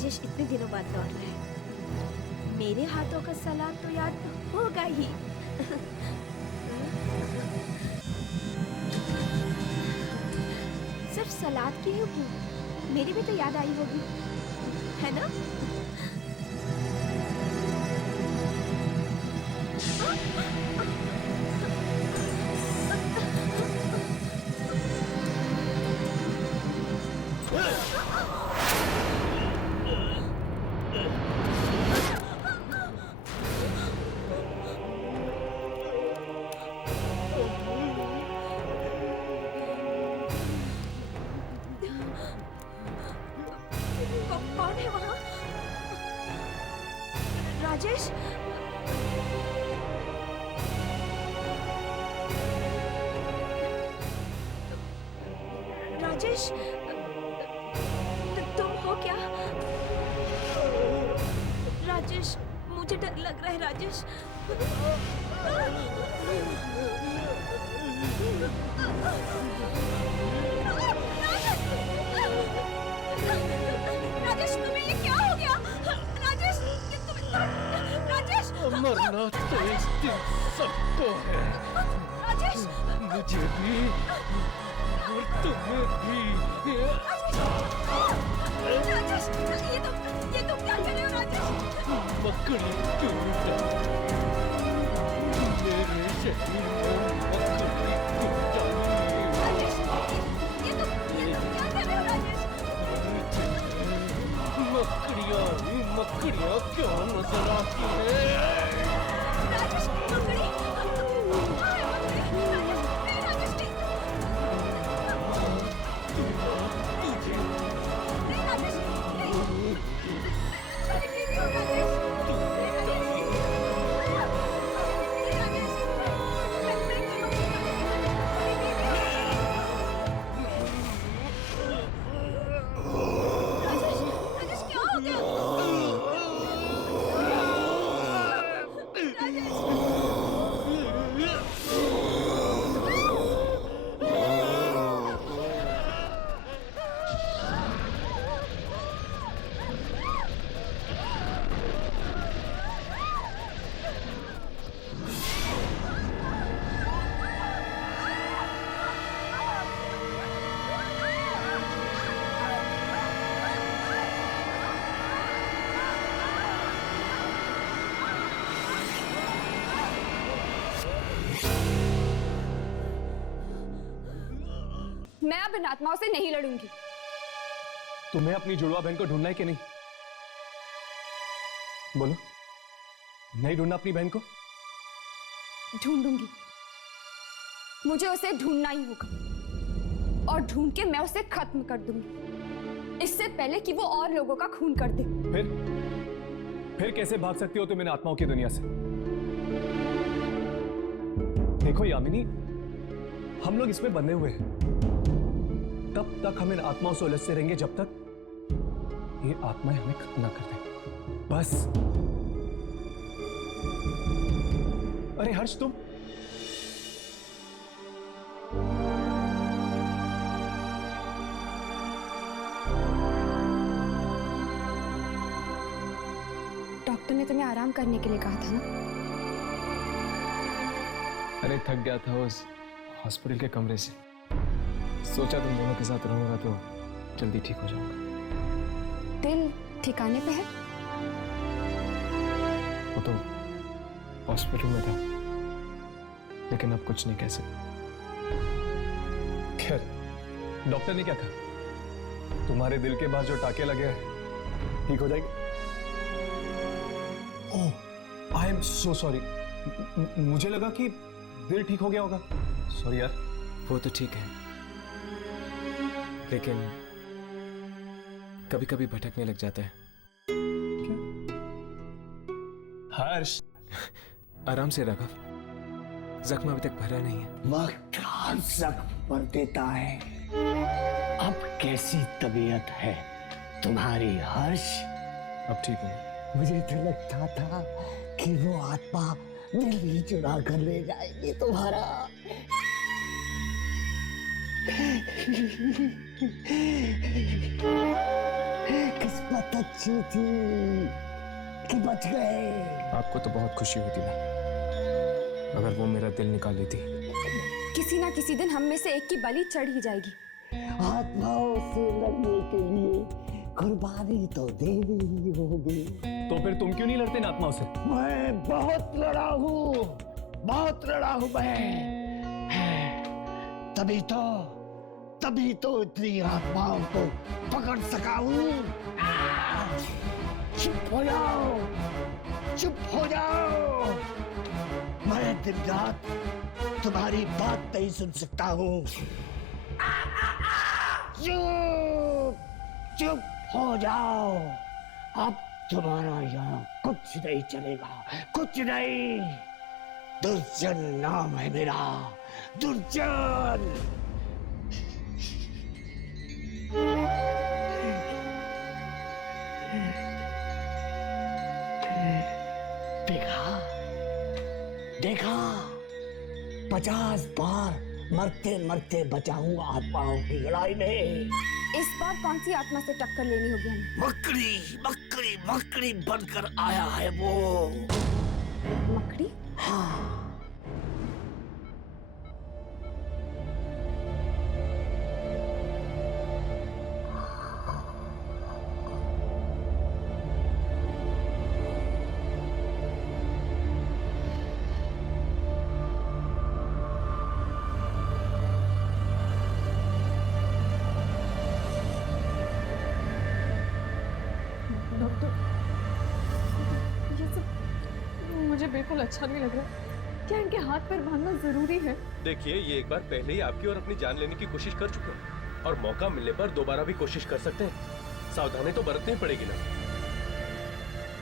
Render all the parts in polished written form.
राजेश इतने दिनों बाद लौट रहे हैं, मेरे हाथों का सलाद तो याद होगा ही। सिर्फ सलाद की ही भूख, मेरी भी तो याद आई होगी, है ना? कौन है वहाँ? राजेश? राजेश, तुम हो क्या? राजेश, मुझे डर लग रहा है राजेश। राजेश, तुम्हें ये क्या हो गया? राजेश, राजेश! मरना तो एक दिन सबको है, राजेश! मुझे भी और तुम्हें भी। राजेश, ये तुम क्या कर रहे हो राजेश? मकड़ी टूटा, मेरे शरीर में मकड़ी टूटा। राजेश, ये तुम क्या कर रहे हो राजेश? मकड़ियाँ क्यों नजर आती है? राजेश, मकड़ी! कहाँ है मकड़ी? राजेश, नहीं राजेश, नहीं! नहीं राजेश, नहीं! अरे नहीं हो राजेश! नहीं राजेश! नहीं राजेश! मैं क्यों? राजेश, राजेश क्या हो गया? मैं अब इन आत्माओं से नहीं लड़ूंगी। तुम्हें अपनी जुड़वा बहन को ढूंढना है कि नहीं? बोलो, नहीं ढूंढना अपनी बहन को? ढूंढूंगी, मुझे उसे ढूंढना ही होगा और ढूंढ के मैं उसे खत्म कर दूंगी, इससे पहले कि वो और लोगों का खून कर दे। फिर कैसे भाग सकती हो तुम इन आत्माओं की दुनिया से? देखो यामिनी, हम लोग इसमें बंधे हुए हैं, तब तक हम इन आत्माओं से उलझते रहेंगे जब तक ये आत्माएं हमें खत्म ना कर दें। बस। अरे हर्ष, तुम डॉक्टर ने तुम्हें आराम करने के लिए कहा था ना? अरे थक गया था उस हॉस्पिटल के कमरे से, सोचा तुम दोनों के साथ रहूंगा तो जल्दी ठीक हो जाऊंगा। दिल ठिकाने पे है? वो तो हॉस्पिटल में था, लेकिन अब कुछ नहीं कह सकते। खैर, डॉक्टर ने क्या कहा? तुम्हारे दिल के पास जो टाके लगे हैं ठीक हो जाएंगे। ओह, आई एम सो सॉरी। मुझे लगा कि दिल ठीक हो गया होगा। सॉरी यार। वो तो ठीक है, लेकिन कभी कभी भटकने लग जाता है। हर्ष, आराम से राघव, जख्म अभी तक भरा नहीं है। वक्त हर जख्म भर देता है। अब कैसी तबीयत है तुम्हारी हर्ष? अब ठीक है। मुझे तो लगता था कि वो आत्मा दिल ही चुरा कर ले जाएगी तुम्हारा। किस किस्मत अच्छी थी कि बच गए। आपको तो बहुत खुशी होती ना अगर वो मेरा दिल निकाल लेती। किसी ना किसी दिन हम में से एक की बलि चढ़ ही जाएगी। आत्माओं से लड़ने के लिए कुर्बानी तो देनी ही होगी। तो फिर तुम क्यों नहीं लड़ते इन आत्माओं से? मैं बहुत लड़ा हूँ मैं। तभी तो इतनी आत्माओं को पकड़ सका हूँ। चुप हो जाओ। मैं दिन रात तुम्हारी बात नहीं सुन सकता हूँ। चुप हो जाओ। अब तुम्हारा यहाँ कुछ नहीं चलेगा, कुछ नहीं। दुर्जन नाम है मेरा, दुर्जन। देखा 50 बार मरते मरते बचा हूँ आत्माओं की लड़ाई में। इस बार कौन सी आत्मा से टक्कर लेनी होगी हमें? मकड़ी बनकर आया है वो। मकड़ी? हाँ। मुझे बिल्कुल अच्छा नहीं लग रहा। क्या इनके हाथ पैर बांधना जरूरी है? देखिए, ये एक बार पहले ही आपकी और अपनी जान लेने की कोशिश कर चुके हैं और मौका मिलने पर दोबारा भी कोशिश कर सकते हैं। सावधानी तो बरतनी पड़ेगी ना।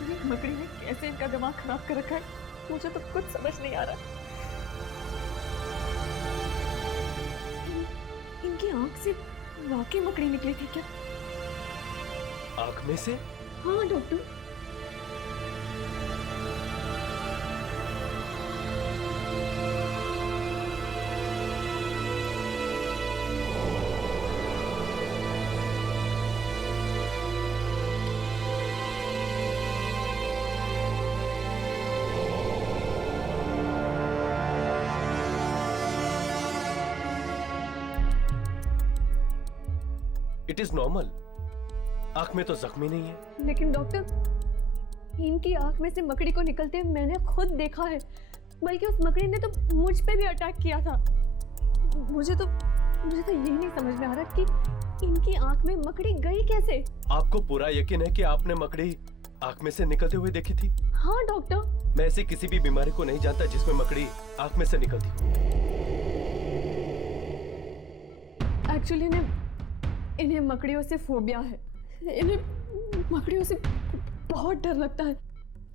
ये मकड़ी ने कैसे इनका दिमाग खराब कर रखा है, मुझे तो कुछ समझ नहीं आ रहा। इनकी आंख से वाकई मकड़ी निकली थी क्या? आंख में से? हाँ डॉक्टर। It is normal. आंख में तो जख्मी नहीं है। लेकिन डॉक्टर, इनकी आंख में से मकड़ी को निकलते मैंने खुद देखा है, बल्कि उस मकड़ी ने तो मुझ पे भी अटैक किया था। मुझे तो यही नहीं समझ में आ रहा कि इनकी आंख में मकड़ी गई कैसे। आपको पूरा यकीन है कि आपने मकड़ी आंख में से निकलते हुए देखी थी? हाँ डॉक्टर। मैं ऐसी किसी भी बीमारी को नहीं जानता जिसमें मकड़ी आंख में से निकलती हो। एक्चुअली इन्हें मकड़ियों से फोबिया है। इन्हें मकड़ियों से बहुत डर लगता है।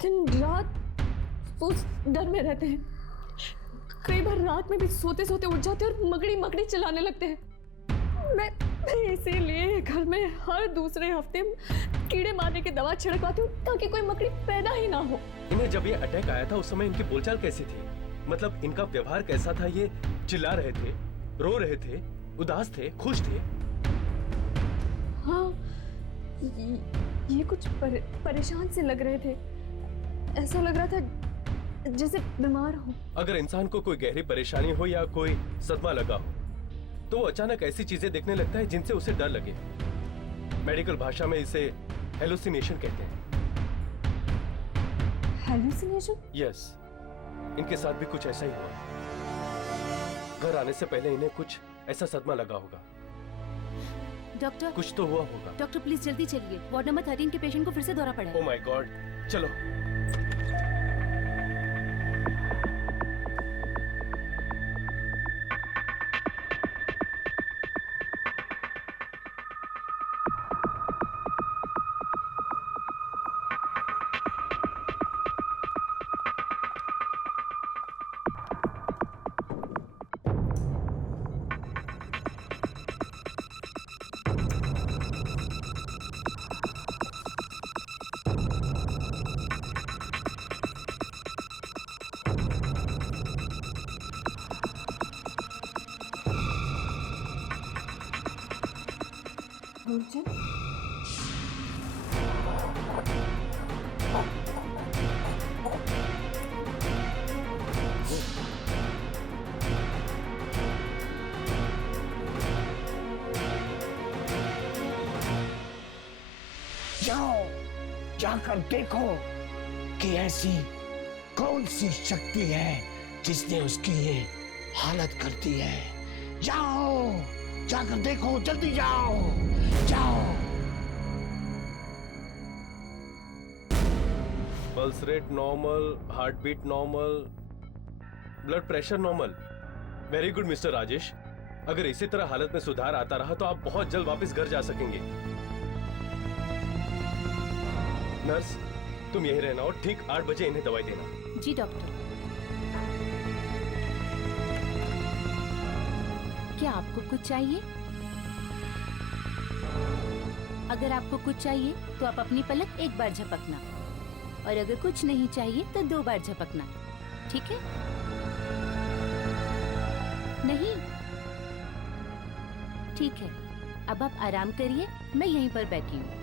दिन रात उस डर में रहते हैं। कई बार रात में भी सोते सोते उठ जाते हैं और मकड़ी चिल्लाने लगते हैं। मैं इसीलिए घर में हर दूसरे हफ्ते कीड़े मारने की दवा छिड़कवाती हूँ ताकि कोई मकड़ी पैदा ही ना हो। इन्हें जब ये अटैक आया था उस समय इनकी बोलचाल कैसी थी? मतलब इनका व्यवहार कैसा था? ये चिल्ला रहे थे, रो रहे थे, उदास थे, खुश थे? हाँ, ये कुछ परेशान से लग रहे थे। ऐसा लग रहा था जैसे बीमार हो। अगर इंसान को कोई गहरी परेशानी हो या कोई सदमा लगा हो तो वो अचानक ऐसी चीजें देखने लगता है जिनसे उसे डर लगे। मेडिकल भाषा में इसे हेलुसिनेशन कहते हैं। हेलुसिनेशन? यस, इनके साथ भी कुछ ऐसा ही हुआ। घर आने से पहले इन्हें कुछ ऐसा सदमा लगा होगा। डॉक्टर, कुछ तो हुआ होगा। डॉक्टर प्लीज जल्दी चलिए। वार्ड नंबर 13 के पेशेंट को फिर से दौरा पड़ा है। ओह माय गॉड, चलो। दुर्जन? जाओ, जाकर देखो कि ऐसी कौन सी शक्ति है जिसने उसकी ये हालत कर दी है। जाओ, जाकर देखो, जल्दी जाओ, जाओ। Pulse rate normal, heart beat normal, blood pressure normal. Very good mister Rajesh. अगर इसी तरह हालत में सुधार आता रहा तो आप बहुत जल्द वापस घर जा सकेंगे। नर्स, तुम यहीं रहना और ठीक 8 बजे इन्हें दवाई देना। जी डॉक्टर। क्या आपको कुछ चाहिए? अगर आपको कुछ चाहिए तो आप अपनी पलक एक बार झपकना, और अगर कुछ नहीं चाहिए तो 2 बार झपकना, ठीक है? नहीं? ठीक है, अब आप आराम करिए, मैं यहीं पर बैठी हूँ।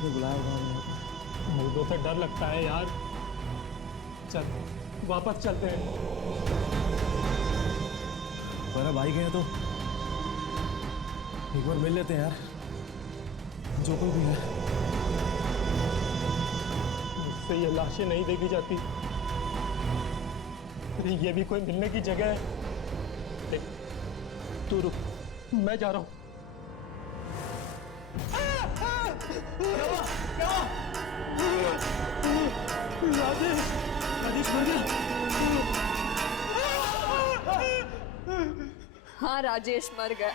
किसने बुलाया होगा हमें? मुझे तो डर लगता है यार। चल वापस चलते हैं। पर अब आई गए हैं तो एक बार मिल लेते हैं यार, जो कोई भी है। मुझसे ये लाशें नहीं देखी जाती। अरे ये भी कोई मिलने की जगह है? देख, तू रुक, मैं जा रहा हूं। राजेश, राजेश मर गया। हाँ, राजेश मर गया,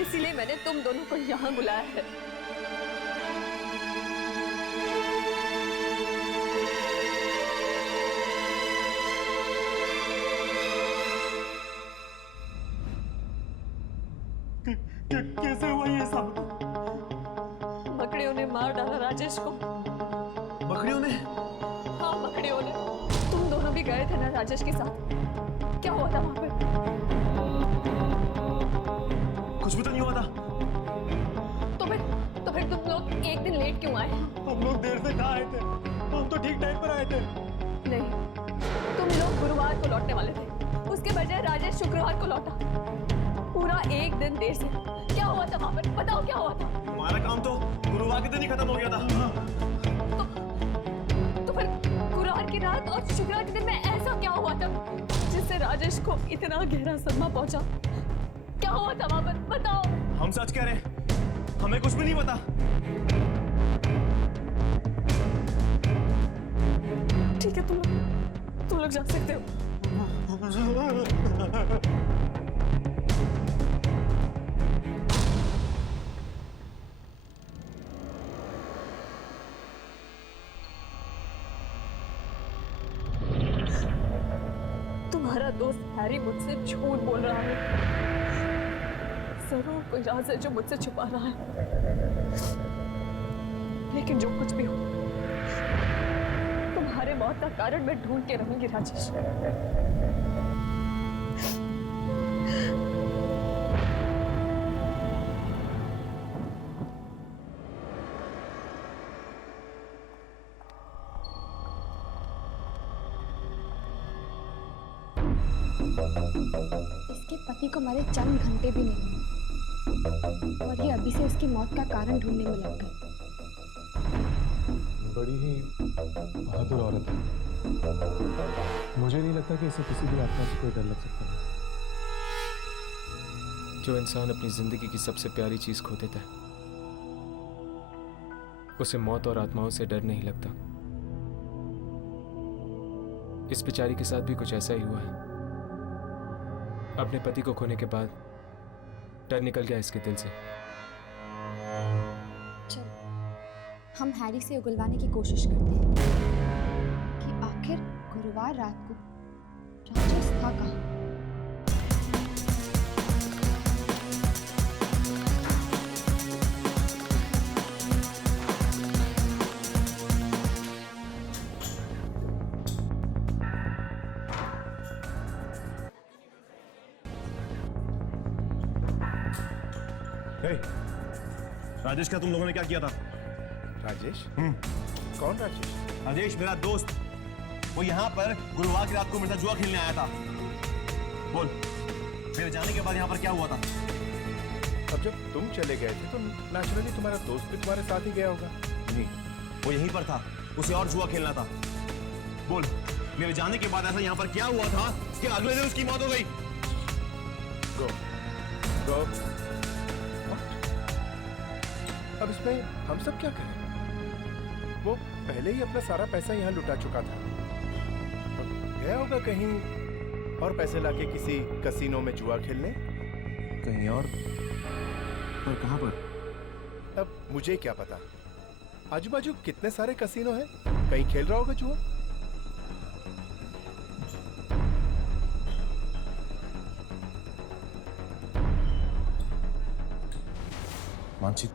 इसीलिए मैंने तुम दोनों को यहाँ बुलाया है। कैसे हुआ ये सब? मकड़ियों ने मार डाला राजेश को। मकड़ियों ने? हाँ, मकड़ियों ने। तुम दोनों भी गए थे ना राजेश के साथ? क्या हुआ था वहां पे? कुछ भी तो नहीं हुआ था। तो फिर तुम लोग एक दिन लेट क्यों आए? हम लोग देर से कहाँ आए थे? हम तो ठीक टाइम पर आए थे। नहीं, तुम लोग गुरुवार को लौटने वाले थे, उसके बजाय राजेश शुक्रवार को लौटा, पूरा एक दिन देर से। क्या हुआ था वहां पर? बताओ क्या हुआ था? हमारा काम तो गुरुवार के दिन ही खत्म हो गया था। तो फिर गुरुवार की रात और शुक्रवार के दिन में ऐसा क्या हुआ था जिससे राजेश को इतना गहरा सदमा पहुंचा? क्या हुआ था वहां पर? बताओ। हम सच कह रहे हैं, हमें कुछ भी नहीं पता। ठीक है, तुम लोग जा सकते हो। तुम्हारा दोस्त हैरी मुझसे झूठ बोल रहा है। जरूर कोई राज है जो मुझसे छुपा रहा है। लेकिन जो कुछ भी हो, तुम्हारे मौत का कारण मैं ढूंढ के रहूंगी राजेश। इसके पति को मरे चंद घंटे भी नहीं हुए और ये अभी से उसकी मौत का कारण ढूंढने में लग गए। बड़ी ही बहादुर औरत है। मुझे नहीं लगता कि इसे किसी भी आत्मा से कोई डर लग सकता है। जो इंसान अपनी जिंदगी की सबसे प्यारी चीज खो देता है, उसे मौत और आत्माओं से डर नहीं लगता। इस बेचारी के साथ भी कुछ ऐसा ही हुआ है। अपने पति को खोने के बाद डर निकल गया इसके दिल से। चलो, हम हैरी से उगलवाने की कोशिश करते हैं कि आखिर गुरुवार रात को राजेश था कहाँ। राजेश, क्या तुम लोगों ने क्या किया था? राजेश? कौन राजेश? राजेश मेरा दोस्त, वो यहाँ पर गुरुवार की रात को मेरे साथ जुआ खेलने आया था। बोल, मेरे जाने के बाद यहाँ पर क्या हुआ था? अब जब तुम चले गए थे तो नेचुरली तुम्हारा दोस्त भी तुम्हारे साथ ही गया होगा। नहीं, वो यहीं पर था, उसे और जुआ खेलना था। बोल, मेरे जाने के बाद ऐसा यहाँ पर क्या हुआ था कि अगले दिन उसकी मौत हो गई? गो गो। अब इसमें हम सब क्या करें? वो पहले ही अपना सारा पैसा यहाँ लुटा चुका था। गया होगा कहीं और पैसे लाके किसी कसीनो में जुआ खेलने। कहीं और? पर कहाँ पर? अब मुझे क्या पता, आजू बाजू कितने सारे कसीनो हैं, कहीं खेल रहा होगा जुआ। मानसी,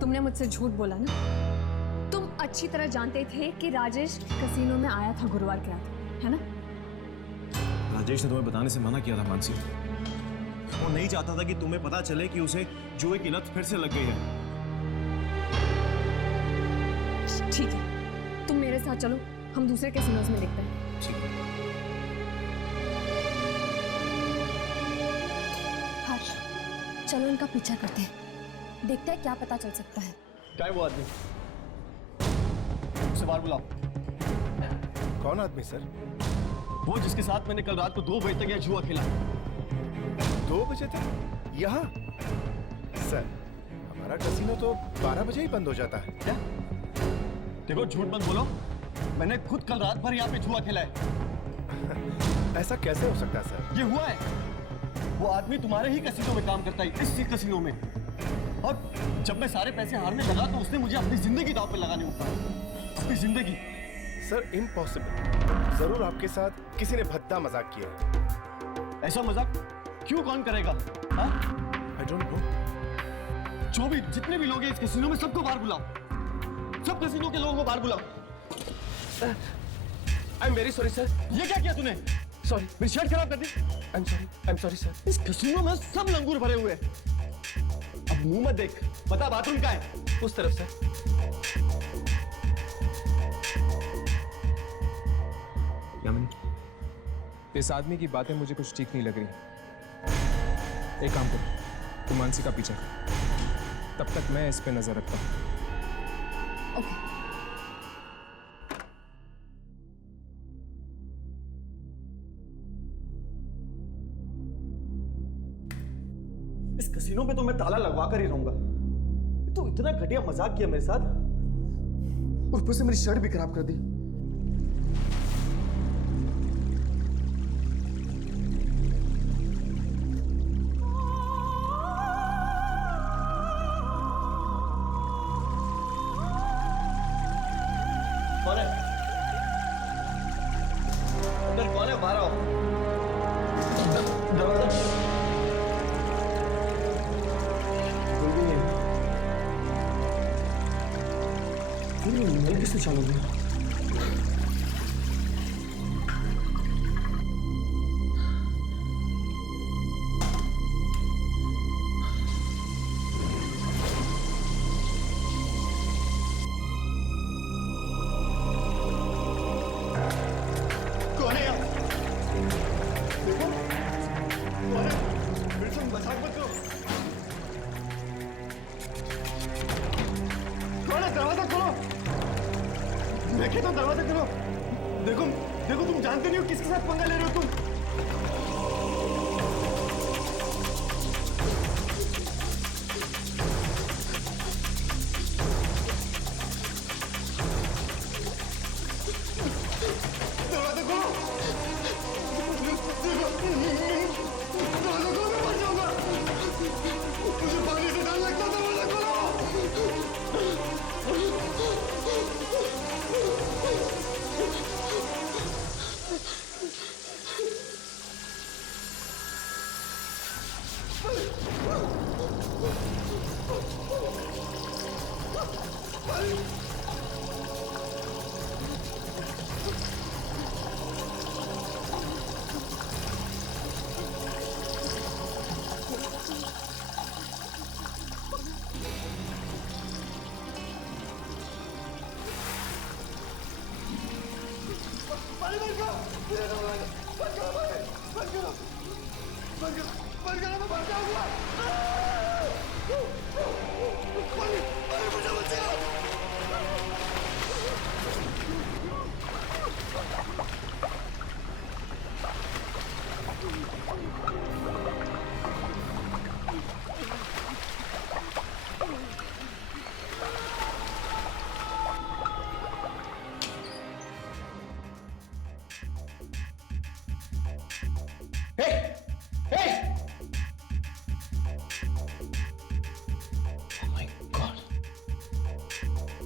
तुमने मुझसे झूठ बोला ना। तुम अच्छी तरह जानते थे कि राजेश कसीनो में आया था गुरुवार की रात, है ना? राजेश ने तुम्हें बताने से मना किया था मानसी। वो नहीं चाहता था कि तुम्हें पता चले कि उसे जुए की लत फिर से लग गई है। ठीक है, तुम मेरे साथ चलो, हम दूसरे कैसीनोज में देखते हैं। ठीक है। हर्ष, चलो इनका पीछा करते हैं, देखते हैं क्या पता चल सकता है। क्या है वो आदमी? उसे बाहर बुलाओ। कौन आदमी सर? वो जिसके साथ मैंने कल रात को 2 बजे तक यह जुआ खेला। 2 बजे तक यहाँ? सर, हमारा कैसीनो तो 12 बजे ही बंद हो जाता है। क्या? देखो, झूठ मत बोलो, मैंने खुद कल रात भर यहाँ पे जुआ खेला है। ऐसा कैसे हो सकता है सर? ये हुआ है। वो आदमी तुम्हारे ही कैसीनो में काम करता है, इसी कैसीनो में। और जब मैं सारे पैसे हारने लगा तो उसने मुझे अपनी जिंदगी दांव पे लगाने को कहा। अपनी जिंदगी। Sir, impossible. जरूर आपके साथ किसी ने भद्दा मजाक किया है। ऐसा मजाक क्यों कौन करेगा? हाँ? I don't know। जो भी जितने भी लोग हैं इस कैसीनो में, सबको बाहर बुलाओ। सब कैसीनो के लोगों को बाहर बुलाओ। I am very sorry sir. ये क्या किया तूने? सॉरी, मेरी शर्ट खराब कर दी। I am sorry sir. इस कैसीनो में सब लंगूर भरे हुए हैं। अब मुंह मत देख, बता बाथरूम कहाँ है? उस तरफ सर। यामिनी, इस आदमी की बातें मुझे कुछ ठीक नहीं लग रही। एक काम करो, तुम मानसी का पीछा करो, तब तक मैं इस पे नजर रखता हूँ। ओके। इस कैसीनो में तो मैं ताला लगवा कर ही रहूंगा। तो इतना घटिया मजाक किया मेरे साथ, और ऊपर से मेरी शर्ट भी खराब कर दी। कौन है? अंदर कौन है? बाहर आओ। दरवाजा मैं किससे चालू गया? कौन है यार? देखो, कौन है? बिल्कुल मजाक मत करो। कौन है? दरवाजा खोलो। मैं कहता हूँ दरवाजा खोलो। देखो देखो, तुम जानते नहीं हो किसके साथ पंगा ले रहे हो तुम। दरवाजा खोलो। दरवाजा खोलो, मैं मर जाऊंगा। मुझे पानी से डर लगता है। दरवाजा खोलो।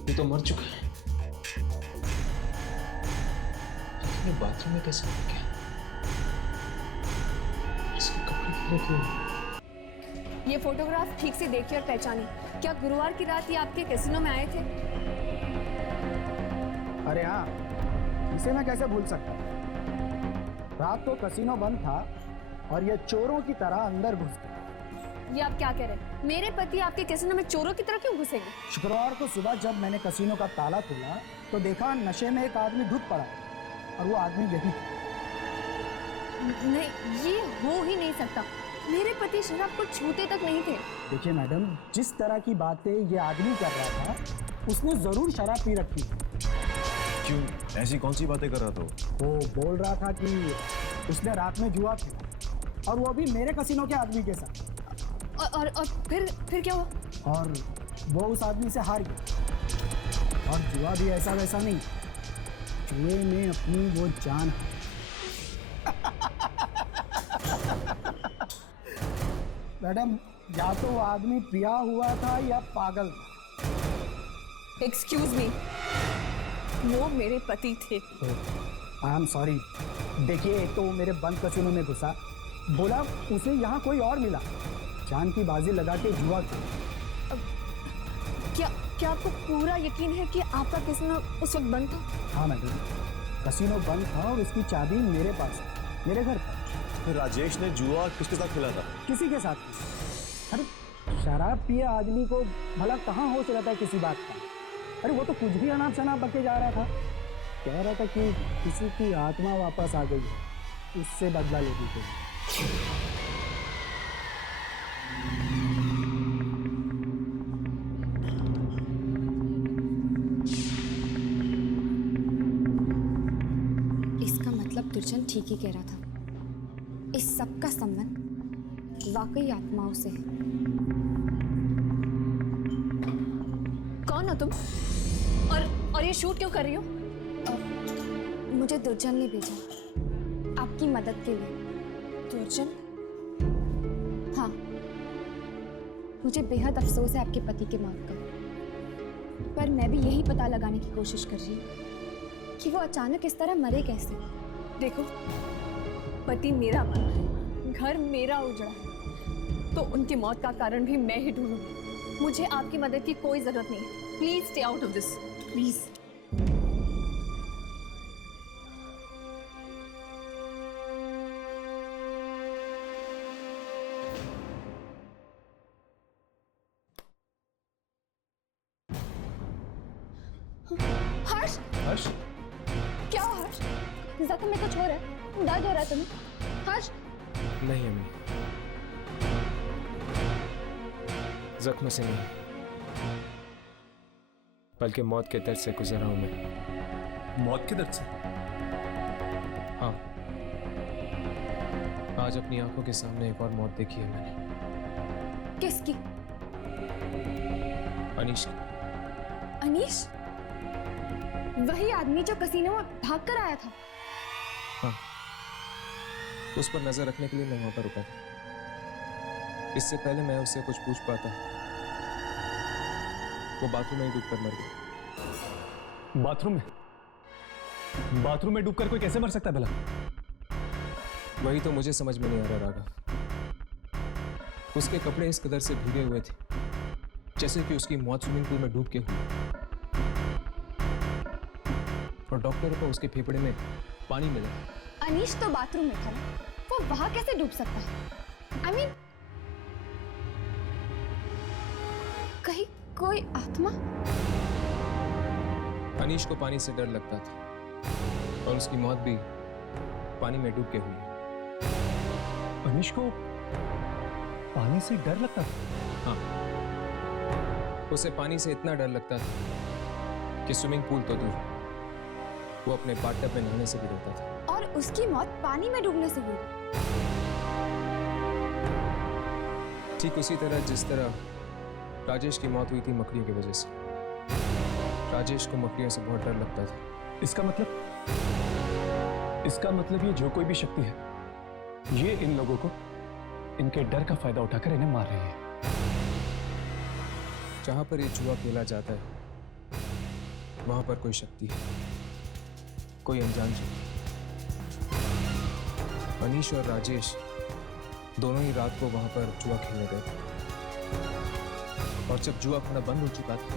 ये तो मर चुका है। लेकिन ये बाथरूम में कैसे आ गया? इसके कपड़े गीले क्यों? ये फोटोग्राफ ठीक से देखिए और पहचानिए। क्या गुरुवार की रात ये आपके कैसीनो में आए थे? अरे हाँ, इसे मैं कैसे भूल सकता। रात को कैसीनो बंद था और ये चोरों की तरह अंदर घुस गए। ये आप क्या कह रहे हैं? मेरे पति आपके कैसीनो में चोरों की तरह क्यों घुसेंगे? शुक्रवार को सुबह जब मैंने कैसीनो का ताला खोला तो देखा नशे में एक आदमी धुत पड़ा और वो आदमी यही था। नहीं, ये हो ही नहीं सकता। मेरे पति शराब को छूते तक नहीं थे। देखिए मैडम, जिस तरह की बातें ये आदमी कर रहा था उसने जरूर शराब पी रखी थी। क्यों, ऐसी कौन सी बातें कर रहा था? वो बोल रहा था कि उसने रात में जुआ खेला और वो भी मेरे कैसीनो के आदमी के साथ। और फिर क्या हुआ? और वो उस आदमी से हार गया। और जुआ भी ऐसा वैसा नहीं, जुए में अपनी वो जान है। मैडम, या तो वो आदमी पिया हुआ था या पागल था। एक्सक्यूज मी, वो मेरे पति थे। आई एम सॉरी। देखिए, एक तो वो मेरे बंद कैसीनो में घुसा, बोला उसे यहाँ कोई और मिला, जान की बाजी लगा के जुआ खेला। क्या आपको पूरा यकीन है कि आपका कैसीनो उस वक्त बंद था? हाँ मैडम, कैसीनो बंद था और उसकी चाबी मेरे पास है, मेरे घर पर। फिर राजेश ने जुआ किसके साथ खेला था? किसी के साथ नहीं। अरे शराब पिए आदमी को भला कहाँ होश रहता है किसी बात का। अरे वो तो कुछ भी अनाप शनाप बके जा रहा था, कह रहा था कि किसी की आत्मा वापस आ गई है, उससे बदला लेगी कोई। इसका मतलब दुर्जन ठीक ही कह रहा था। इस सब का संबंध वाकई आत्माओं से है। कौन हो तुम? और ये शूट क्यों कर रही हो? मुझे दुर्जन ने भेजा आपकी मदद के लिए। दुर्जन? हाँ, मुझे बेहद अफसोस है आपके पति के मौत का, पर मैं भी यही पता लगाने की कोशिश कर रही हूँ कि वो अचानक इस तरह मरे कैसे। देखो, पति मेरा मरा है, घर मेरा उजड़ा है, तो उनकी मौत का कारण भी मैं ही ढूंढूंगी। मुझे आपकी मदद की कोई जरूरत नहीं है। Please stay out of this, please. Harsh, Harsh, क्या हुआ हर्ष? जख्म में कुछ हो रहा है? दर्द हो रहा है तुम्हें? हर्ष? नहीं अम्मी, जख्म से नहीं, बल्कि मौत के दर्द से गुजरा हूं मैं। मौत के दर्द से? हाँ, आज अपनी आंखों के सामने एक और मौत देखी है मैंने। किसकी? अनीश की। अनीश? वही आदमी जो कैसीनो में भागकर आया था? हाँ, उस पर नजर रखने के लिए मैं वहां पर रुका था। इससे पहले मैं उससे कुछ पूछ पाता, वो बाथरूम में ही डूबकर मर गई। बाथरूम में? बाथरूम में डूबकर कोई कैसे मर सकता है भला? वही तो मुझे समझ में नहीं आ रहा राघव। उसके कपड़े इस कदर से भीगे हुए थे जैसे कि उसकी मौत स्विमिंग पूल में डूब के हुई, और डॉक्टरों को उसके फेफड़े में पानी मिला। अनीश तो बाथरूम में था, वो वहां कैसे डूब सकता है? I mean, कहीं कोई आत्मा? अनीश को पानी से डर लगता था और उसकी मौत भी पानी में डूब के हुई। अनीश को पानी से डर लगता था? हाँ, उसे पानी से इतना डर लगता था कि स्विमिंग पूल तो दूर, वो अपने बाथटब में नहाने से भी डरता था। और उसकी मौत पानी में डूबने से हुई? ठीक उसी तरह जिस तरह राजेश की मौत हुई थी मकड़ियों की वजह से। राजेश को मकड़ियों से बहुत डर लगता था। इसका मतलब ये जो कोई भी शक्ति है, ये इन लोगों को इनके डर का फायदा उठाकर इन्हें मार रही है। जहां पर ये जुआ खेला जाता है वहां पर कोई शक्ति है, कोई अनजान शक्ति। अनीश और राजेश दोनों ही रात को वहां पर जुआ खेलने गए थे, और जब जुआ खाना बंद हो चुका था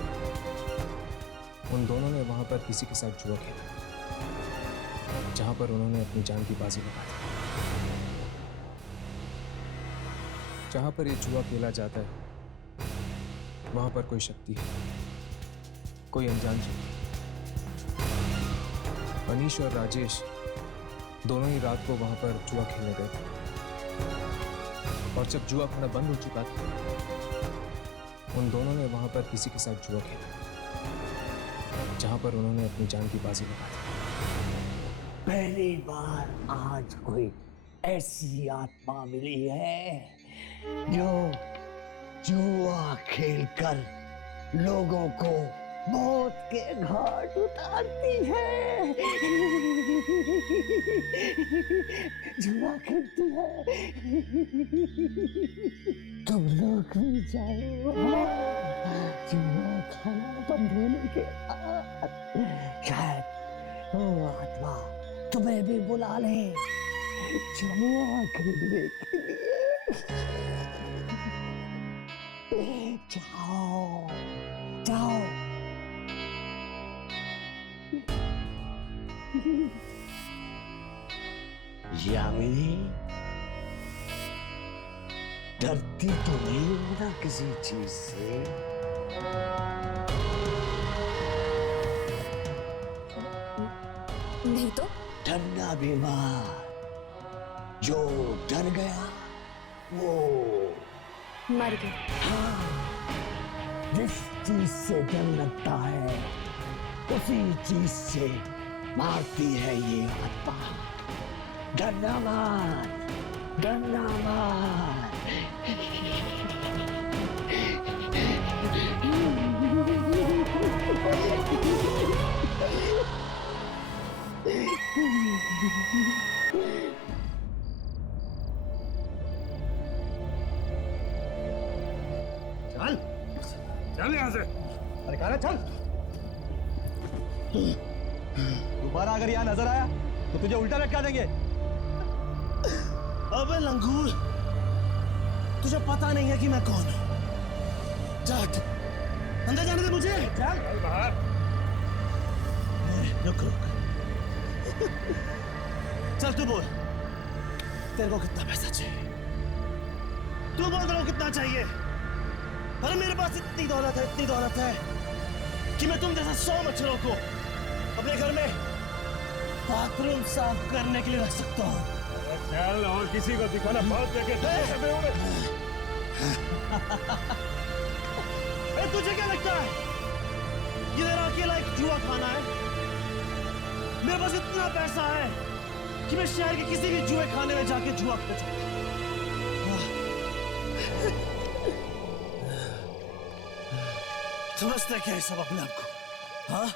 उन दोनों ने वहां पर किसी के साथ जुआ खेला जहां पर उन्होंने अपनी जान की बाजी लगा दी। जहां पर ये जुआ खेला जाता है वहां पर कोई शक्ति है, कोई अनजान शक्ति। अनीश और राजेश दोनों ही रात को वहां पर जुआ खेलने गए थे और जब जुआ खाना बंद हो चुका था उन दोनों ने वहां पर किसी के साथ जुआ खेला जहां पर उन्होंने अपनी जान की बाजी लगा दी। पहली बार आज कोई ऐसी आत्मा मिली है जो जुआ खेलकर लोगों को मौत के घाट उतारती है। जुआ खेलती है। तुम लोग भी जाओ जुआ खाना बंद होने के बाद शायद वो आत्मा तुम्हें भी बुला ले जुआ खेलने के लिए। जाओ जाओ। यामिनी, डरती तो नहीं हो ना किसी चीज से? नहीं तो डरना बीमार, जो डर गया वो मर गया। हाँ, जिस चीज से डर लगता है उसी चीज से मारती है ये आत्मा। डरना मत, डरना मत। चल चल यहाँ से। अरे कहा चल। दोबारा अगर यहाँ नजर आया तो तुझे उल्टा लटका देंगे। अबे लंगूर, तुझे पता नहीं है कि मैं कौन हूँ। जा अंदर जाने दे मुझे। चल बाहर। रुक रुक। चल तू बोल, तेरे को कितना पैसा चाहिए? तू बोल तेरे को कितना चाहिए? अरे मेरे पास इतनी दौलत है कि मैं तुम जैसा 100 मच्छरों को अपने घर में बाथरूम साफ करने के लिए रख सकता हूँ। ख्याल और किसी को दिखाना बहुत देखे। तुझे क्या लगता है ये मेरा अकेला एक जुआ खाना है? मेरे पास इतना पैसा है कि मैं शहर के किसी भी जुए खाने में जाके जुआ खेल सकता हूँ। समझते क्या है सब अपने आप को? हाँ,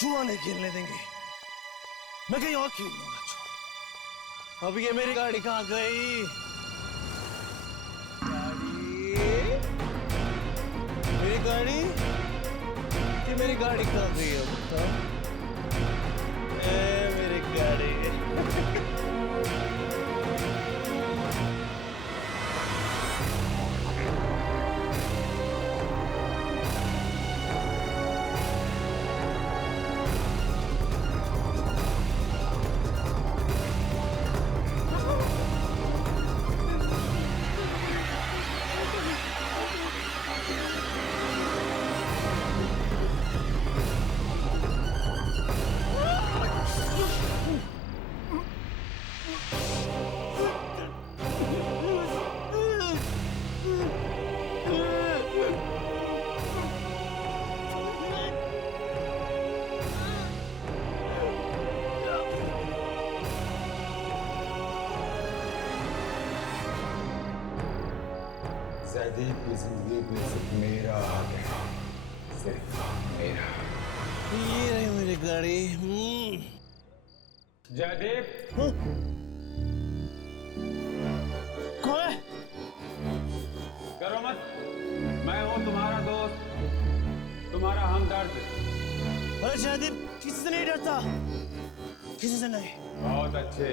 जुआ नहीं खेलने देंगे, मैं कहीं और खेल लूंगा जुआ। अब ये मेरी गाड़ी कहाँ गई? मेरी गाड़ी कि मेरी गाड़ी कहाँ गई है? बताओ। मेरी गाड़ी जयदीप की जिंदगी में सिर्फ मेरा हक है, सिर्फ मेरा। ये रही मेरी गाड़ी। जयदीप, कौन है? करो मत, मैं हूँ तुम्हारा दोस्त, तुम्हारा हमदर्द। अरे जयदीप, किसी से नहीं डरता, किसी से नहीं। बहुत अच्छे।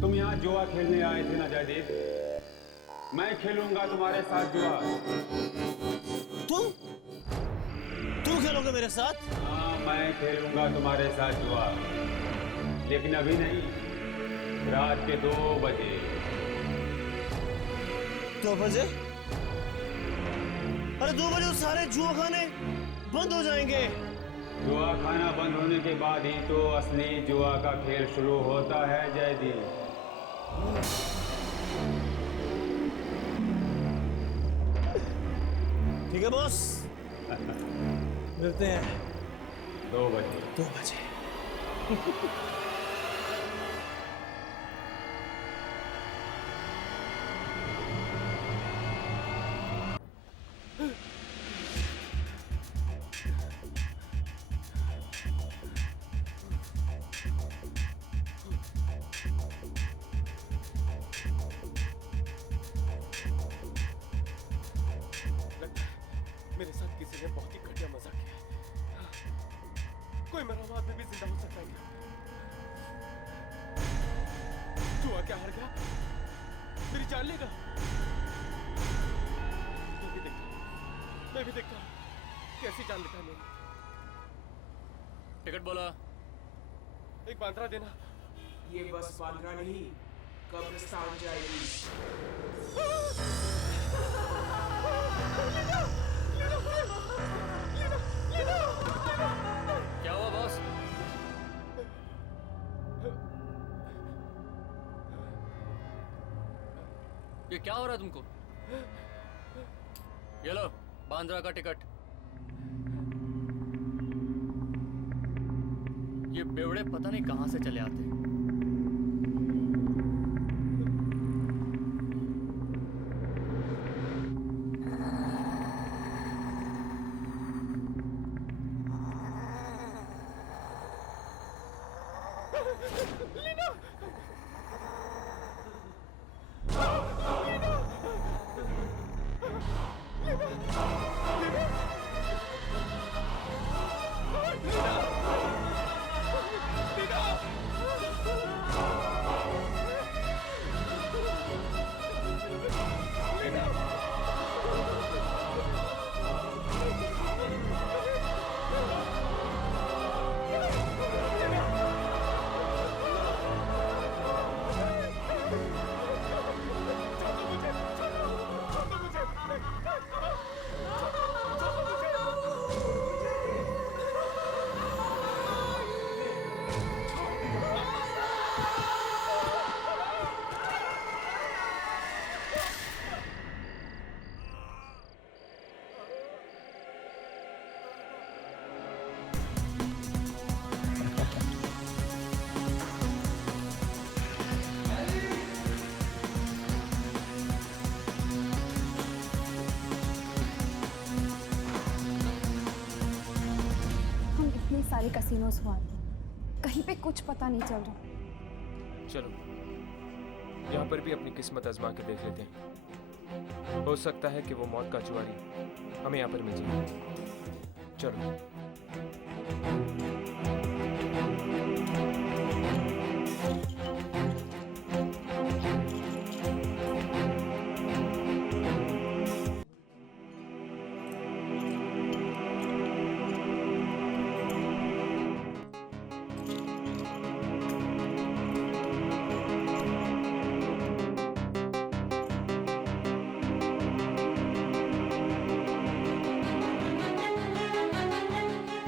तुम यहाँ जुआ खेलने आए थे ना जयदीप? मैं खेलूंगा तुम्हारे साथ जुआ। तुम खेलोगे मेरे साथ? हाँ, मैं खेलूंगा तुम्हारे साथ जुआ, लेकिन अभी नहीं, रात के 2 बजे। 2 बजे? अरे 2 बजे तो सारे जुआ खाने बंद हो जाएंगे। जुआ खाना बंद होने के बाद ही तो असली जुआ का खेल शुरू होता है जयदीप। ठीक है बॉस, मिलते हैं 2 बजे। 2 बजे। मेरे साथ किसी ने बहुत ही घटिया मजाक किया है। कोई मेरा आदमी भी जिंदा हो सकता है क्या? जुआ क्या हार गया? मेरी जान लेगा? मैं भी देखता हूँ कैसी जान लेता है मेरी। टिकट बोला। एक बांद्रा देना। ये बस बांद्रा नहीं, कब्रिस्तान जाएगी। क्या हुआ बॉस? ये क्या हो रहा है तुमको? ये लो बांद्रा का टिकट। ये बेवड़े पता नहीं कहां से चले आते हैं। सारे कसिनोस हुआ कहीं पे कुछ पता नहीं चल रहा। चलो यहाँ पर भी अपनी किस्मत आजमा के देख लेते हैं। हो सकता है कि वो मौत का जुआरी हमें यहाँ पर मिल जाए। चलो।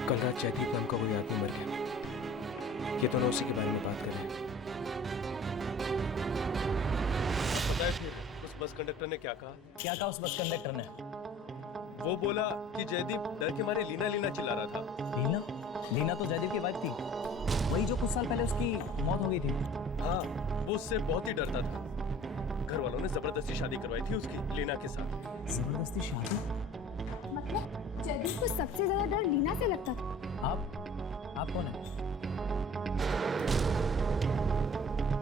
कल रात जयदीप नाम का कोई आदमी मर गया। ये दोनों उसी के बारे में बात कर रहे हैं। पता है फिर उस बस कंडक्टर ने क्या कहा? क्या कहा उस बस कंडक्टर ने? वो बोला कि जयदीप डर के मारे लीना लीना चिल्ला रहा था। लीना? लीना तो जयदीप की वाइफ थी, वही जो कुछ साल पहले उसकी मौत हो गई थी। हाँ, वो उससे बहुत ही डरता था। घर वालों ने जबरदस्ती शादी करवाई थी उसकी लीना के साथ। जबरदस्ती शादी? मतलब जयदीप को सबसे ज्यादा डर लीना से लगता था। आप कौन है?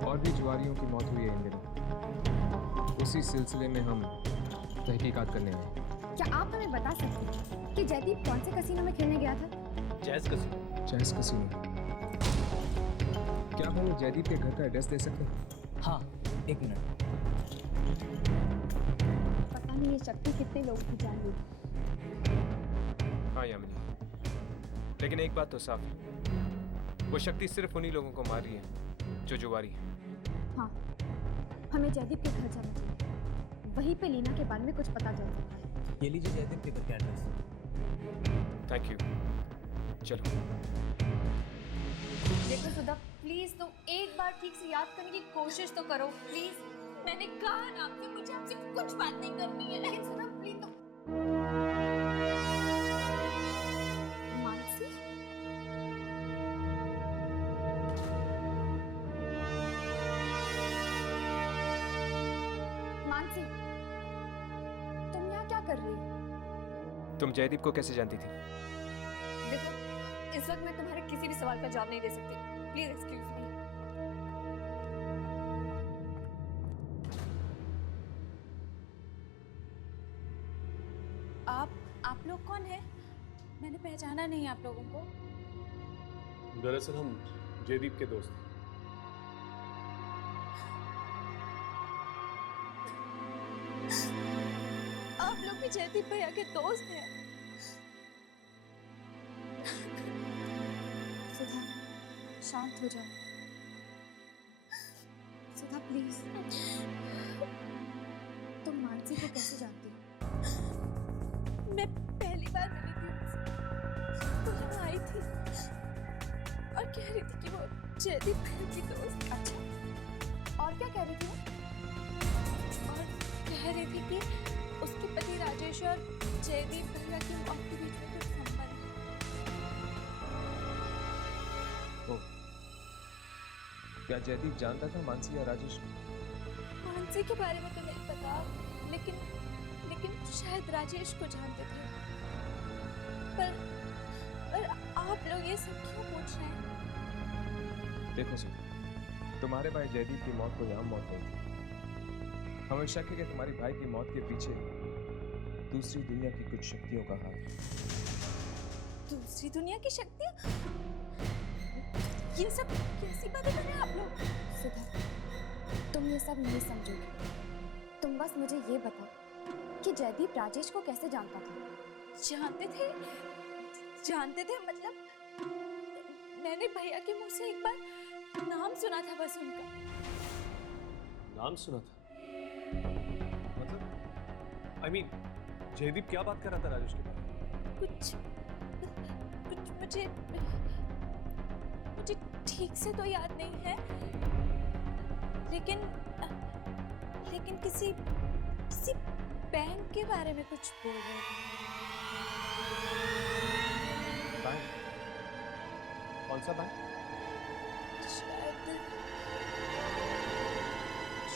और भी जुआरियों की मौत हुई है इन दिनों। उसी सिलसिले में हम तहकीकात करने आए। क्या आप हमें बता सकते हैं कि जयदीप कौन से कसिनो में खेलने गया था? Jazz casino. Jazz casino. क्या हमें जयदीप के घर का एड्रेस दे सकते हैं? हाँ, 1 मिनट। पता नहीं ये शक्ति कितने लोगों की जान ली। हाँ यामिनी, लेकिन एक बात तो साफ है, वो शक्ति सिर्फ उन्हीं लोगों को मार रही है जो जुआरी है। हाँ, हमें जयदीप के घर जाना चाहिए। वहीं पे लीना के बारे में कुछ पता चल सकता है। ये लीजिए जयदीप के घर का एड्रेस। Thank you. चलो। देखो सुधा, प्लीज तुम एक बार ठीक से याद करने की कोशिश तो करो प्लीज। मैंने कहा ना आपसे, मुझे आपसे कुछ बात नहीं करनी है। सुधा प्लीज तुम। मानसी, मानसी, तुम यहाँ क्या कर रही हो? तुम जयदीप को कैसे जानती थी? देखो, इस वक्त मैं तुम्हारे किसी भी सवाल का जवाब नहीं दे सकती। Please excuse me. आप लोग कौन हैं? मैंने पहचाना नहीं आप लोगों को। दरअसल हम जयदीप के दोस्त हैं। आप लोग भी जयदीप भैया के दोस्त हैं? सुधा, शांत हो जाओ। सुधा प्लीज। तुम मानसी को कैसे जानती हो? मैं पहली बार मिली थी उनसे, तो यहाँ आई थी और कह रही थी कि वो जयदीप भैया की दोस्त। अच्छा, और क्या कह रही थी वो? और कह रही थी कि उसके पति राजेश और जयदीप भैया की मौत के बीच में कुछ संबंध है। क्या जयदीप जानता था मानसी या राजेश को? मानसी के बारे में तो नहीं पता, लेकिन शायद राजेश को जानते थे। पर आप लोग ये सब क्यों पूछ रहे हैं? देखो सुधा, तुम्हारे भाई जयदीप की मौत कोई आम मौत नहीं थी। हमें शक है कि तुम्हारे भाई की मौत के पीछे दूसरी दुनिया की कुछ शक्तियों का हाथ है। दूसरी दुनिया की शक्तियाँ? ये सब कैसी बातें कर रहे हैं आप लोग? सुधा, तुम ये सब नहीं समझोगे। तुम बस मुझे ये बताओ कि जयदीप राजेश को कैसे जानता था? जानते थे मतलब मैंने भैया के मुंह से एक बार नाम सुना था, बस उनका नाम सुना था? मतलब I mean, जयदीप क्या बात कर रहा था राजेश के बारे में? कुछ मुझे ठीक से तो याद नहीं है, लेकिन किसी बैंक के बारे में कुछ बोल रहे थे। बैंक? कौन सा बैंक?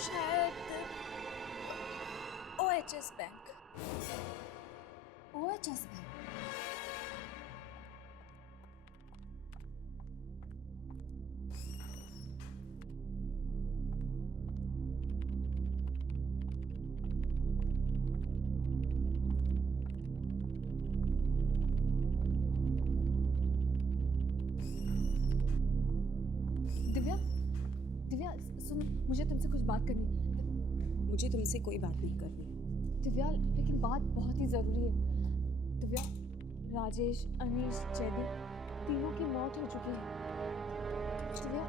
शायद OHS bank. OHS bank? Divya, सुन, मुझे तुमसे कुछ बात करनी है। मुझे तुमसे कोई बात नहीं करनी। दिव्या, लेकिन बात बहुत ही ज़रूरी है। दिव्या, राजेश, अनीश, जयदीप तीनों की मौत हो चुकी है। दिव्या,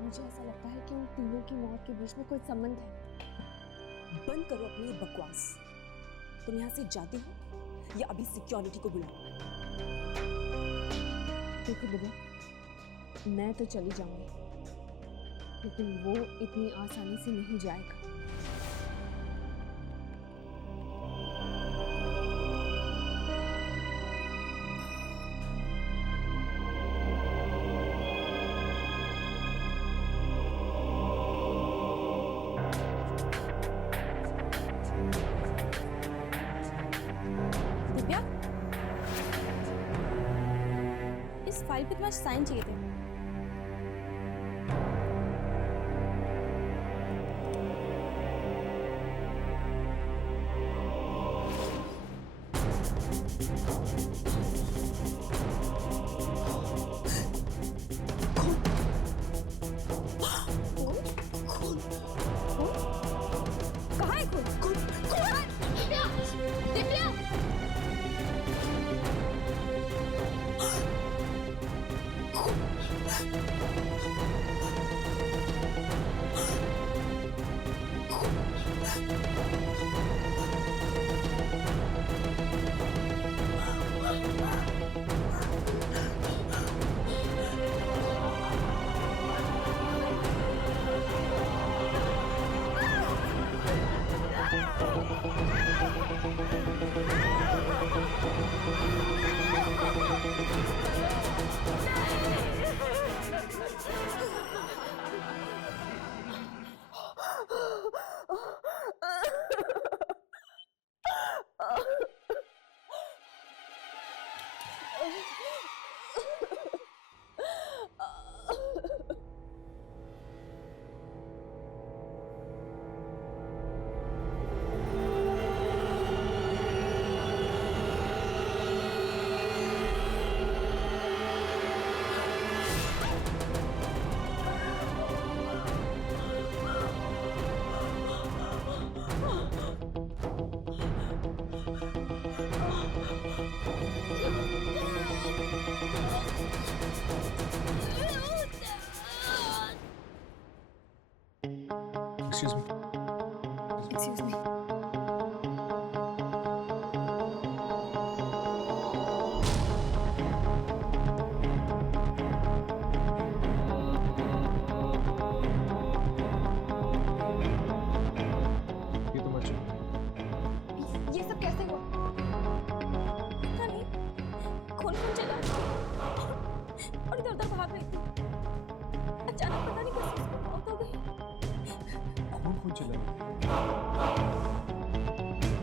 मुझे ऐसा लगता है कि उन तीनों की मौत के बीच में कोई संबंध है। बंद करो अपनी ये बकवास। तुम यहाँ से जाती हो या अभी सिक्योरिटी को बुलाओ? देखो दिव्या, मैं तो चली जाऊंगी, लेकिन वो इतनी आसानी से नहीं जाएगा। दिव्या, इस फाइल पे तुम्हारे साइन चाहिए थे। कहाँ है खून? Divya, Divya! Excuse me. Excuse me. ये तो मत छू। ये सब कैसे हुआ? पता नहीं, खून खून चला और इधर उधर भाग रही थी। अचानक पता नहीं कैसे उसको मौत हो गई। खून चला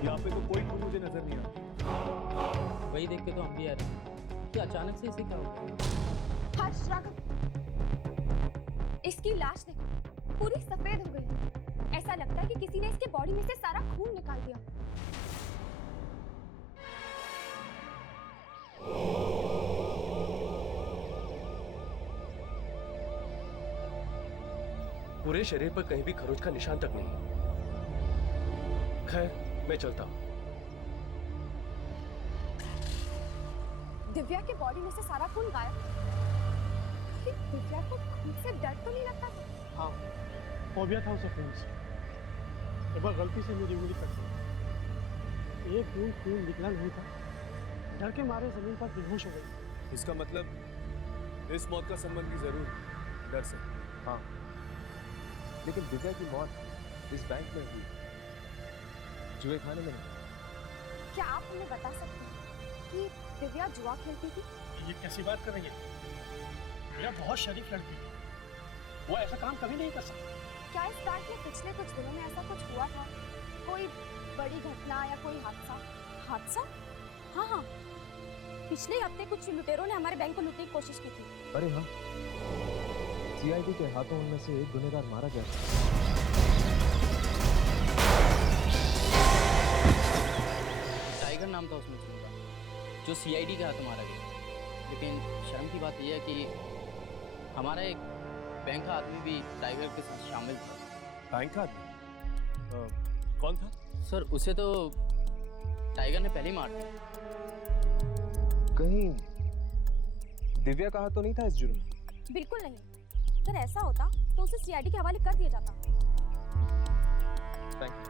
यहाँ पे तो कोई खून मुझे नजर नहीं आता। वही देख के तो हम भी आ रहे हैं कि अचानक से इसे क्या हो गया। हर्ष, राघव, इसकी लाश देखो, पूरी सफेद हो गई है। ऐसा लगता है कि किसी ने इसके बॉडी में से सारा खून निकाल दिया। पूरे शरीर पर कहीं भी खरोच का निशान तक नहीं। खैर, मैं चलता हूँ। दिव्या के बॉडी में से सारा खून गायब। कहीं दिव्या को खून से डर तो नहीं लगता? हाँ, फोबिया था उसे खून से। एक बार गलती से मेरी उंगली कट गई। एक बूंद खून निकला नहीं था। डर के मारे जमीन पर बेहोश हो गई। इसका मतलब इस मौत का संबंध भी जरूर डर से। हाँ, लेकिन दिव्या की मौत इस बैंक में हुई, जुए खाने में नहीं। क्या आप हमें बता सकते हैं कि दिव्या जुआ खेलती थी? ये कैसी बात कर रही है? दिव्या बहुत शरीफ लड़की है। वो ऐसा काम कभी नहीं कर सकती। क्या इस बैंक में पिछले कुछ दिनों में ऐसा कुछ हुआ था? कोई बड़ी घटना या कोई हादसा? हादसा? हाँ हाँ, पिछले हफ्ते कुछ लुटेरों ने हमारे बैंक को लूटने की कोशिश की थी। अरे हाँ, सीआईडी के हाथों उनमें से एक गुनहगार मारा गया। टाइगर नाम था उस मुजरिम का, जो सीआईडी के हाथों मारा गया। लेकिन शर्म की बात यह है कि हमारा एक बैंक का आदमी भी टाइगर के साथ शामिल था। बैंक का आदमी? कौन था? सर, उसे तो टाइगर ने पहले ही मार दिया। कहीं दिव्या का हाथ तो नहीं था इस जुर्म में? बिल्कुल नहीं। अगर ऐसा होता तो उसे सीआईडी के हवाले कर दिया जाता। Thank you.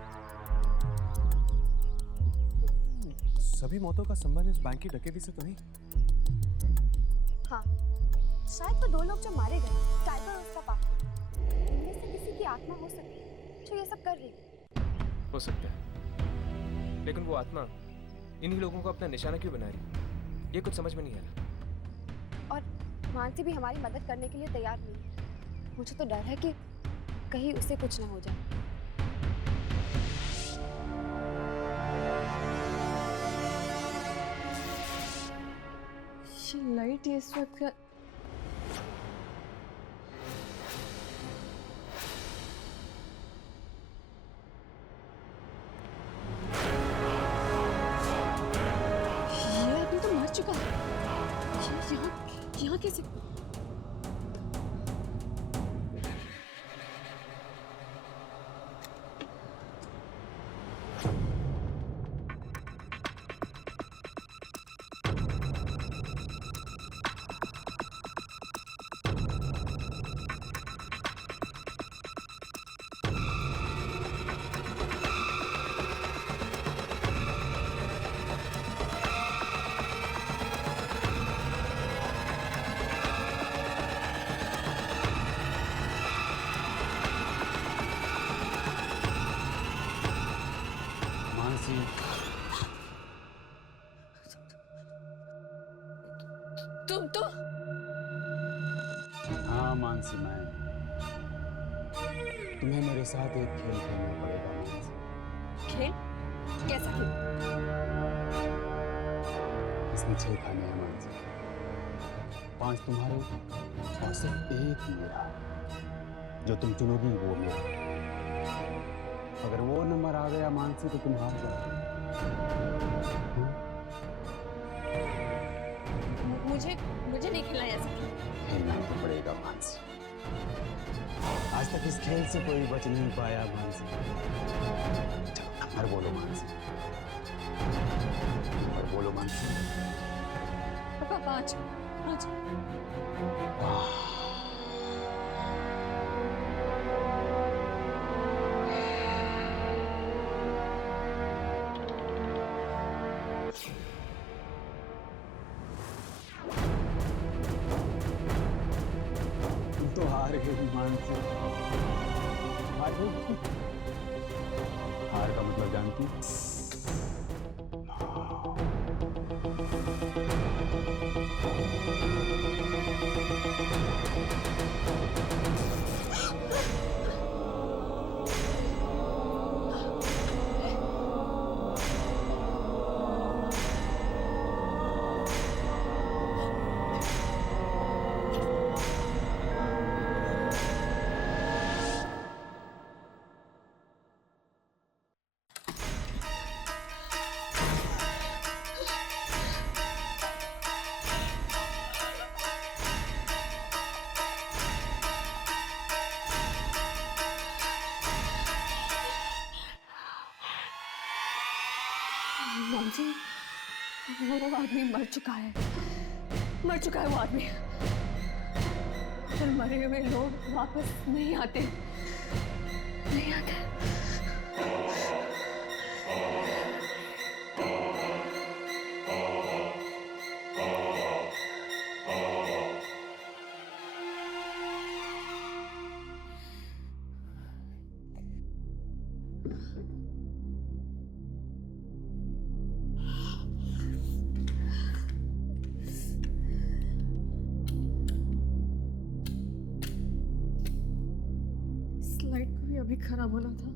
सभी मौतों का संबंध इस बैंक की डकैती से तो नहीं? हाँ, शायद वो दो लोग जो मारे गए, टाइगर और उसका पार्टनर, इनमें से किसी की आत्मा हो सकती जो ये सब कर रही है। हो सकता है, लेकिन वो आत्मा इन्हीं लोगों को अपना निशाना क्यों बना रही है? ये कुछ समझ में नहीं आ रहा। और मानसी भी हमारी मदद करने के लिए तैयार नहीं है। मुझे तो डर है कि कहीं उसे कुछ ना हो जाए। ये लाइट ये इस वक्त का ये आदमी तो मर चुका है। यहाँ कैसे? तुम तो? हाँ मानसी, मैं तुम्हें मेरे साथ एक खेल खेलना पड़ेगा मानसी। खेल? कैसा खेल? इसमें 6 खाने हैं मानसी, 5 तुम्हारे और सिर्फ एक मेरा। जो तुम चुनोगी वो मेरा। अगर वो नंबर आ गया मानसी तो तुम हार जाओ। मुझे नहीं खेलना ऐसा खेल। खेलना तो पड़ेगा मानसी। आज तक इस खेल से कोई बच नहीं पाया मानसी। चलो नंबर बोलो मानसी, नंबर बोलो मानसी। पापा 5। मानसी, हार का मतलब जानती हो? मॉम जी, वो आदमी मर चुका है वो आदमी। फिर मरे हुए लोग वापस नहीं आते। स्लाइड को भी अभी खराब होना था।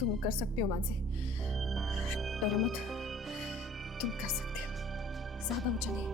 तुम कर सकती हो मानसी, डरो मत, तुम कर सकती हो, ज्यादा ऊंचा नहीं।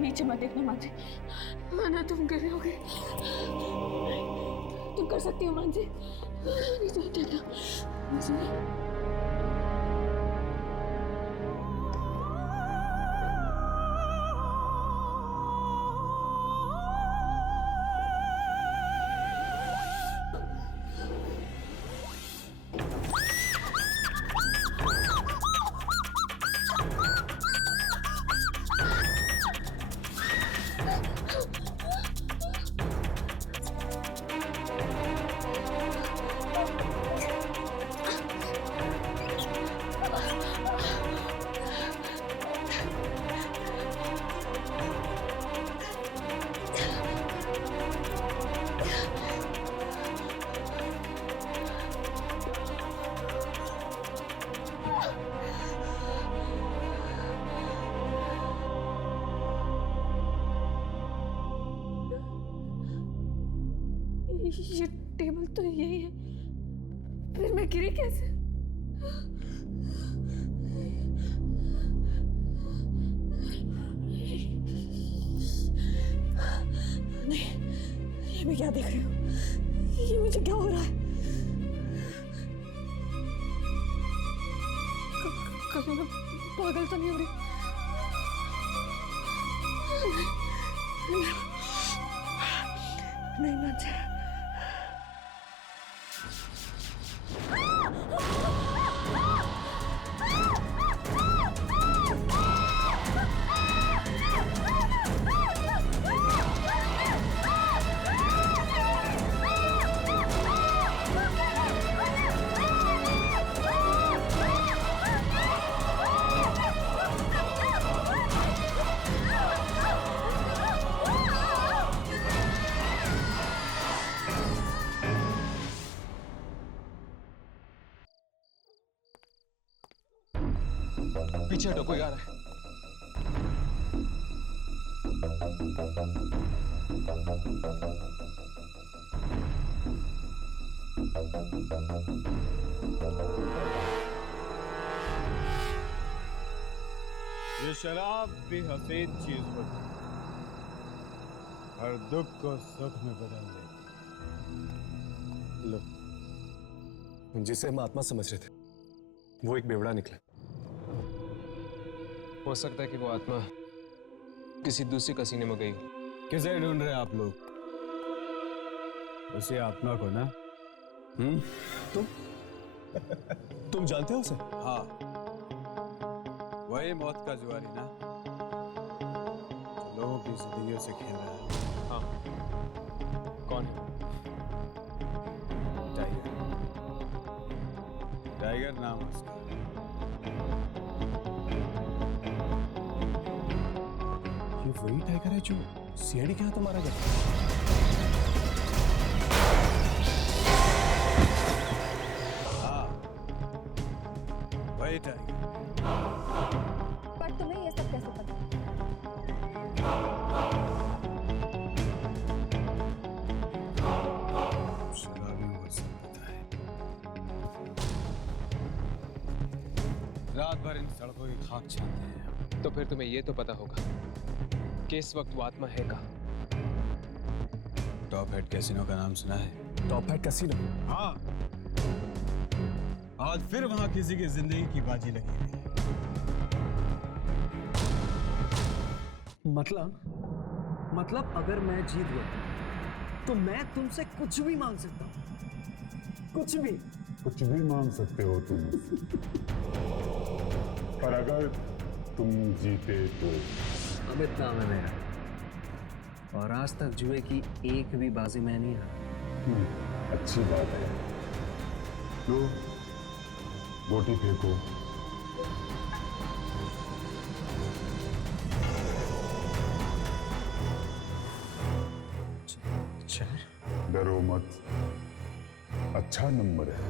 नीचे मत देखना मानसी, वरना तुम गिर रहोगे। तुम कर सकती हो मानसी, नीचे मत देखना। ये टेबल तो यही है, फिर मैं गिरी कैसे? नहीं, ये मैं क्या देख रही हूँ? ये मुझे क्या हो रहा है? कहीं मैं पागल तो नहीं हो रही? नहीं मानसी, पीछे हटो, कोई आ रहा है। ये शराब भी हसीन चीज होती है, हर दुख को सुख में बदल देती। लो, जिसे हम आत्मा समझ रहे थे वो एक बेवड़ा निकला। हो सकता है कि वो आत्मा किसी दूसरी कसीने में गई हो। किसे ढूंढ रहे आप लोग? उसी आत्मा को ना? तुम जानते हो उसे? हाँ, वही मौत का जुआरी ना, जो लोगों की जिंदगियों से खेल रहा है। हाँ, कौन है? टाइगर। टाइगर नाम है उसका। ये वही टाइगर है जो सीआईडी के हाथ मारा गया। हाँ, वही टाइगर। पर तुम्हें ये सब कैसे पता? शराबी वो सब पता है। रात भर इन सड़कों की खाक छानते हैं। तो फिर तुम्हें ये तो पता होगा कि इस वक्त वो आत्मा है कहाँ? टॉप हेड कैसीनो का नाम सुना है? Top head casino? हाँ, आज फिर वहां किसी की जिंदगी की बाजी लगी हुई है। मतलब अगर मैं जीत गया तो मैं तुमसे कुछ भी मांग सकता हूँ, कुछ भी मांग सकते हो तुम। पर अगर तुम जीते तो? अमित नाम है मेरा, और आज तक जुए की एक भी बाजी मैं नहीं हारा। अच्छी बात है। लो, गोटी फेंको। डरो मत, अच्छा नंबर है।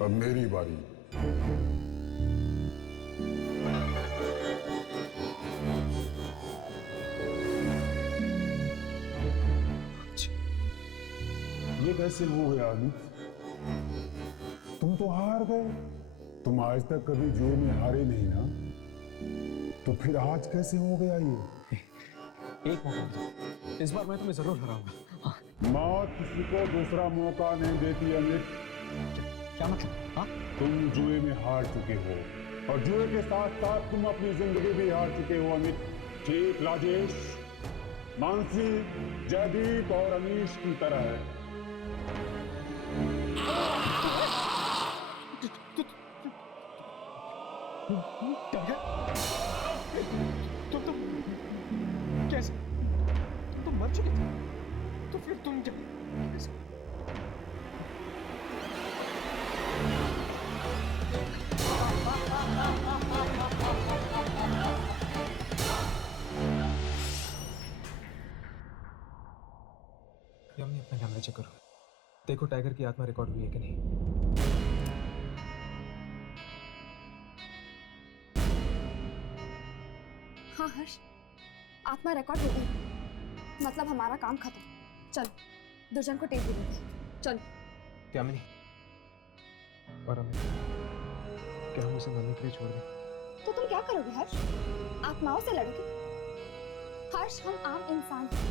अब मेरी बारी। ये कैसे हो गया अमित? तुम तो हार गए। तुम आज तक कभी जुए में हारे नहीं ना, तो फिर आज कैसे हो गया ये? एक मौका दो, इस बार मैं तुम्हें जरूर हराऊंगा। मौत किसी को दूसरा मौका नहीं देती अमित। क्या मतलब? हाँ? तुम जुए में हार चुके हो, और जुए के साथ साथ तुम अपनी जिंदगी भी हार चुके हो अमित। ठीक राजेश, मानसी, जयदीप और अनीश की तरह है। तुम कैसे? तुम मर चुके थे, तो फिर तुम क्या? यमनी, अपना कैमरा चेक करो, देखो टाइगर की आत्मा रिकॉर्ड हुई है कि नहीं। हाँ हर्ष, आत्मा रिकॉर्ड हो गई, मतलब हमारा काम खत्म। चल, दुर्जन को टेप दे देते। चल। यामिनी और अमित, क्या हम उसे मरने के लिए छोड़ दें? तो तुम क्या करोगे हर्ष? आत्माओं से लड़ोगे? हर्ष, हम आम इंसान हैं,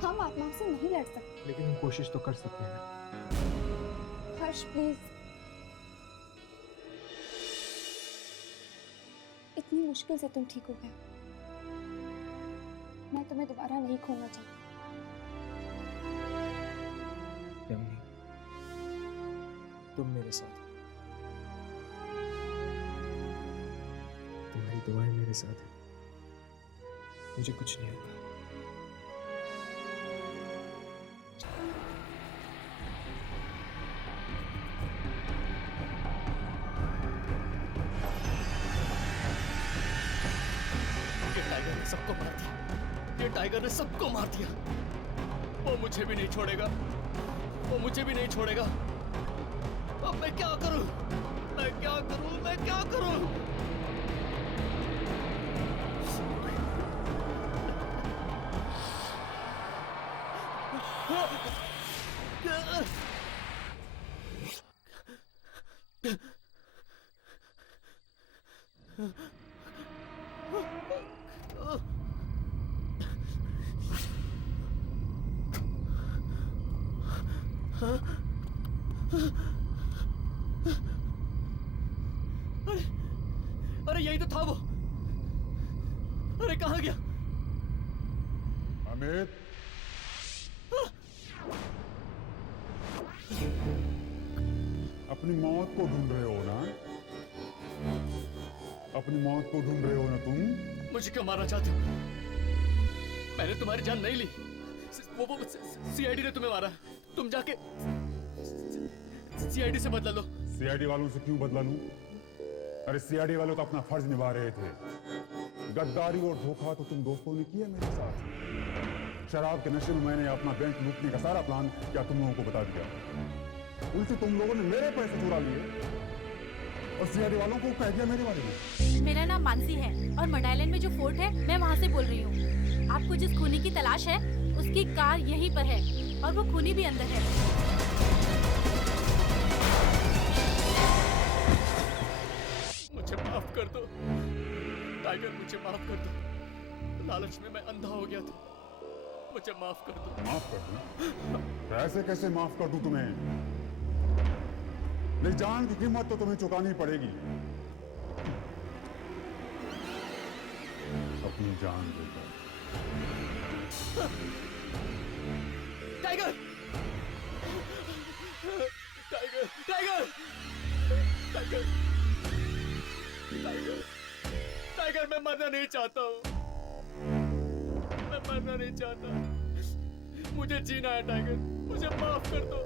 हम आत्माओं से नहीं लड़ सकते। लेकिन हम कोशिश तो कर सकते हैं। हर्ष प्लीज, इतनी मुश्किल से तुम ठीक हो गए। मैं तुम्हें दोबारा नहीं खोना चाहती। यमनी, तुम मेरे साथ हो, तुम्हारी दुआएं मेरे साथ हैं, मुझे कुछ नहीं होगा। टाइगर ने सबको मार दिया, ये टाइगर ने सबको मार दिया। वो मुझे भी नहीं छोड़ेगा, वो मुझे भी नहीं छोड़ेगा। अब मैं क्या करूं, मैं क्या करूं, मैं क्या करूं? अरे यही तो था वो। अरे कहाँ गया? अमित, अपनी मौत को ढूंढ रहे हो ना? अपनी मौत को ढूंढ रहे हो ना तुम? मुझे क्यों मारना चाहते हो? मैंने तुम्हारी जान नहीं ली, वो सीआईडी ने तुम्हें मारा। तुम जाके सीआईडी से बदला लो। सीआईडी वालों से क्यों बदला लूं? अरे सीआईडी वालों तो अपना फर्ज निभा रहे थे। गद्दारी और धोखा तो तुम दोस्तों ने किया मेरे साथ। शराब के नशे में मैंने अपना बैंक लूटने का सारा प्लान क्या तुम लोगों को बता दिया? उल्टे तुम लोगों ने मेरे पैसे चुरा लिए और सीआईडी वालों को कह दिया मेरे बारे में। मेरा नाम मानसी है और मंड आइलैंड में जो फोर्ट है मैं वहाँ से बोल रही हूँ। आपको जिस खूनी की तलाश है उसकी कार यहीं पर है और वो खूनी भी अंदर है। मुझे माफ कर दो टाइगर, मुझे माफ कर दो। लालच में मैं अंधा हो गया था, मुझे माफ कर दो। माफ कर दूं? ऐसे कैसे माफ कर दूं तुम्हें? मेरी जान की कीमत तो तुम्हें चुकानी पड़ेगी। अपनी जान देकर। Tiger, tiger, tiger, tiger, tiger, tiger, मैं मरना नहीं चाहता हूँ, मैं मरना नहीं चाहता। मुझे जीना है टाइगर, मुझे माफ कर दो।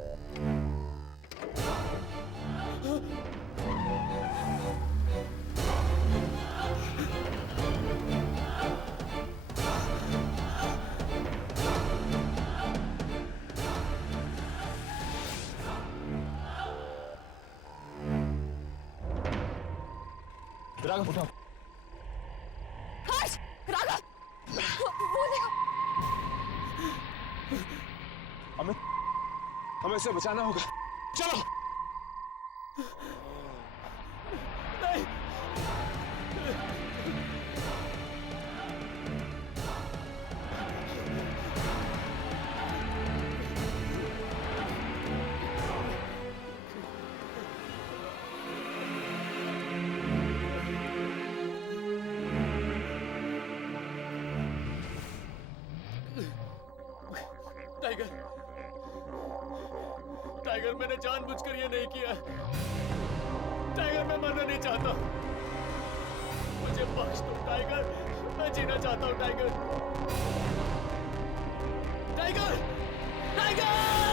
राघव उठाओ। हर्ष, राघव, वो देखो। अमित, हमें इसे बचाना होगा। चलो। नहीं। टाइगर, टाइगर, मैंने जानबूझकर ये नहीं किया। टाइगर, मैं मरना नहीं चाहता, मुझे बख्श दो टाइगर, मैं जीना चाहता हूँ टाइगर, टाइगर, टाइगर।